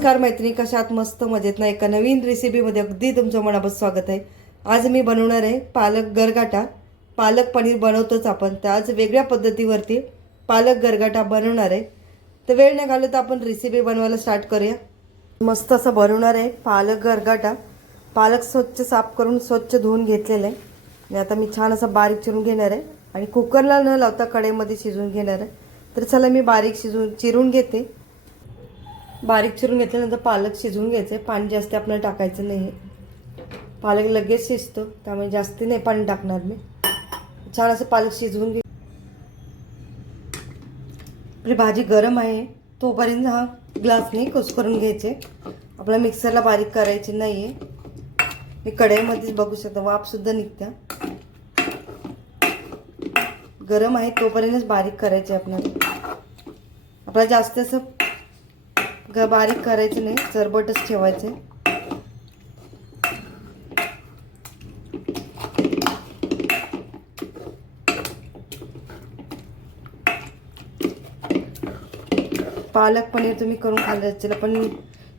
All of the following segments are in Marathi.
नमस्कार मैत्रिणी, कशात मस्त मजेत ना. एका नवीन रेसिपीमध्ये अगदी तुमचं मनापासून स्वागत आहे. आज मी बनवणार आहे पालक गरगाटा. पालक पनीर बनवतोच आपण, तर आज वेगळ्या पद्धतीवरती पालक गरगाटा बनवणार आहे. तर वेळ न घालवता आपण रेसिपी बनवायला स्टार्ट करूया. मस्त असं बनवणार आहे पालक गरगाटा. पालक स्वच्छ साफ करून स्वच्छ धुवून घेतलेलं आहे आणि आता मी छान असं बारीक चिरून घेणार आहे आणि कुकरला न लावता कढईमध्ये शिजवून घेणार आहे. तर चला मी बारीक चिरून घेते. बारीक चिरून घेतल्यानंतर पालक शिजवून घ्यायचे. पाणी जास्त आपल्याला टाकायचं नाही, पालक लगेच शिजतो, त्यामुळे जास्त नाही पाणी टाकणार मी. छान असं पालक शिजवून घे. आपली भाजी गरम आहे तोपर्यंत हा ग्लासने कुस्करून घ्यायचे. आपल्याला मिक्सरला बारीक करायची नाही आहे. मी कढईमध्येच बघू शकता वाफसुद्धा निघत्या. गरम आहे तोपर्यंतच बारीक करायचे आपल्याला जास्त असं बारीक करायचं नाही, चरबटच ठेवायचे. पालक पनीर तुम्ही करून खाल्लं असेल, पण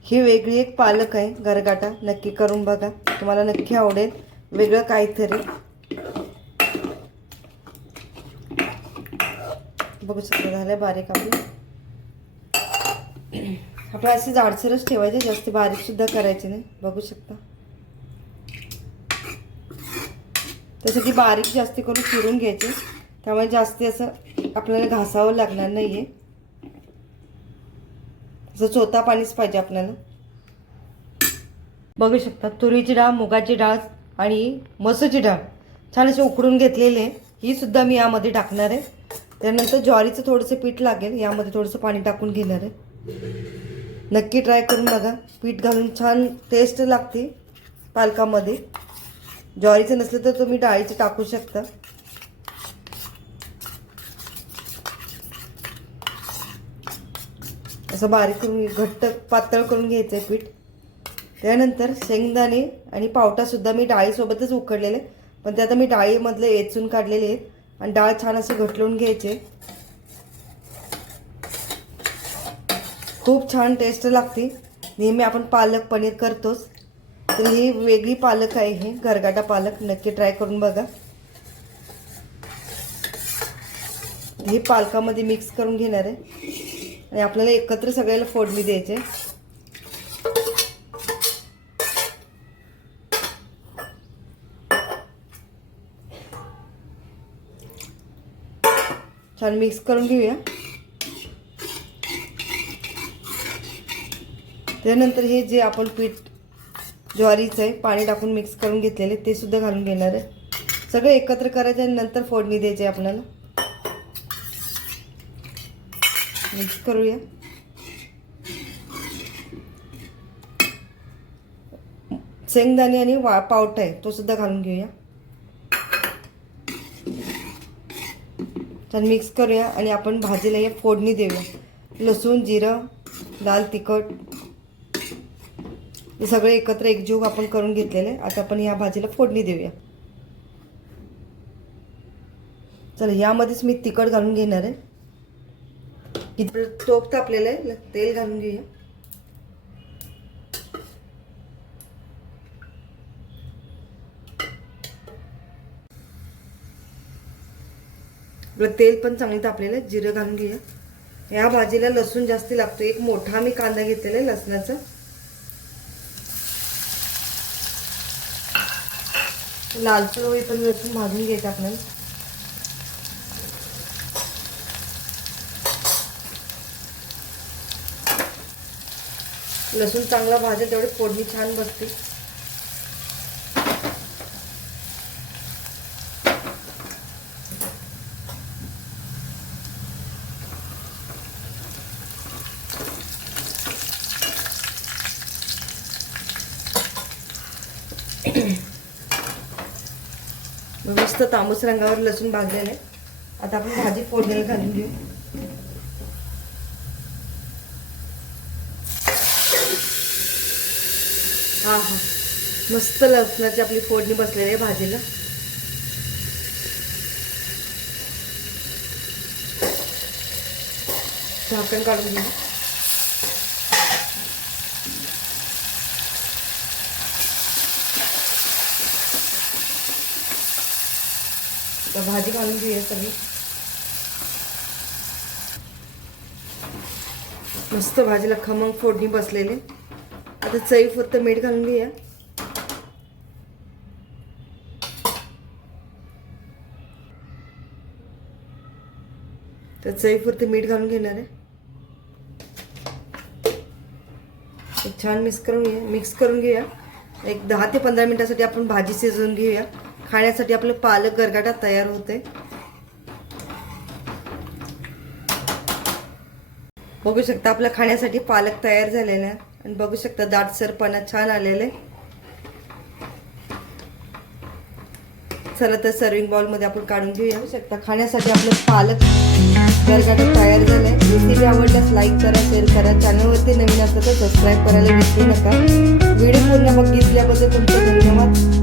ही वेगळी एक पालक आहे गरगाटा. नक्की करून बघा, तुम्हाला नक्की आवडेल. वेगळं काहीतरी. बघू शकता झालं बारीक आपलं असे जाडसरच ठेवायचे, जास्त बारीक सुद्धा करायचे नाही. बघू शकता तसं की बारीक जास्त करून चिरून घ्यायचे, त्यामुळे जास्ती असं आपल्याला घासावं लागणार नाहीये. असं चोथा पाणीच पाहिजे आपल्याला. बघू शकता तुरीची डाळ, मुगाची डाळ आणि मसूरची डाळ छान असे उकडून घेतलेले, ही सुद्धा मी यामध्ये टाकणार आहे. त्यानंतर ज्वारीचं थोडंसं पीठ लागेल, यामध्ये थोडंसं पाणी टाकून घेणार आहे. नक्की ट्राय करून बघा. पीठ घालून छान टेस्ट लागते पालकामध्ये. ज्वारीचं नसलं तर तुम्ही डाळीचं टाकू शकता. असं बारीक करून घट्ट पातळ करून घ्यायचं आहे पीठ. त्यानंतर शेंगदाणे आणि पावटासुद्धा मी डाळीसोबतच उकडलेले, पण ते आता मी डाळीमधले वेचून काढलेले आहेत आणि डाळ छान असं घटलून घ्यायचे. खूप छान टेस्ट लागते. नेहमी आपण पालक पनीर करतोच, तर ही वेगळी पालक आहे. हे गरगाटा पालक नक्की ट्राय करून बघा. हे पालकामध्ये मिक्स करून घेणार आहे आणि आपल्याला एकत्र सगळ्याला फोडणी द्यायचे. छान मिक्स करून घेऊया. त्यानंतर हे जे आपण पीठ ज्वारीचं आहे पाणी टाकून मिक्स करून घेतलेले ते सुद्धा घालून घेणार आहे. सगळं एकत्र करायचं आणि नंतर फोडणी द्यायची आपल्याला. मिक्स करूया. शेंगदाणे आणि पावटा आहे तो सुद्धा घालून घेऊया. छान मिक्स करूया आणि आपण भाजीला हे फोडणी देऊया. लसूण, जिरं, लाल तिखट हे सगळे एकत्र एकजीव आपण करून घेतलेले. आता आपण या भाजीला फोडणी देऊया. चला यामध्येच मी तिखट घालून घेणार आहे. तोप तापलेलं आहे, तेल घालून घेऊया. आपलं तेल पण चांगलं तापलेलं आहे. जिरं घालून घेऊया. या भाजीला लसूण जास्त लागतो. एक मोठा मी कांदा घेतलेला आहे लसणाचा. लालसर होईपर्यंत लसूण भाजून घ्यायचं आपल्याला. लसूण चांगला भाजेल तेवढी फोडणी छान बसते. मस्त तांबूस रंगावर लसूण भाजलेलं आहे. आता आपण भाजी फोडणीला घालून घेऊ. हा हा मस्त लसणाची आपली फोडणी बसलेली आहे भाजीला. झाकण काढून घेऊ. तर भाजी घालून घेऊया सगळी. मस्त भाजीला खमंग फोडणी बसलेले. आता चवीपुरतं मीठ घालून घेऊया. तर चवीपुरतं मीठ घालून घेणार आहे. छान मिक्स करून घेऊया. एक 10 ते 15 मिनिटासाठी आपण भाजी शिजवून घेऊया. खाण्यासाठी आपलं पालक गरगाटा तयार होते. बघू शकता आपल्या खाण्यासाठी पालक तयार झालेला आहे. आणि बघू शकता दाटसरपणा छान आलेला आहे. चला तर सर्विंग बाउलमध्ये आपण काढून घेऊया. बघू शकता खाण्यासाठी आपलं पालक गरगाटा तयार झालाय. रेसिपी आवडल्यास लाईक करा, शेअर करा. चॅनलवरती नवीन असलं तर सबस्क्राईब करायला विसरू नका. व्हिडिओ पूर्ण बघितल्याबद्दल तुमचे धन्यवाद.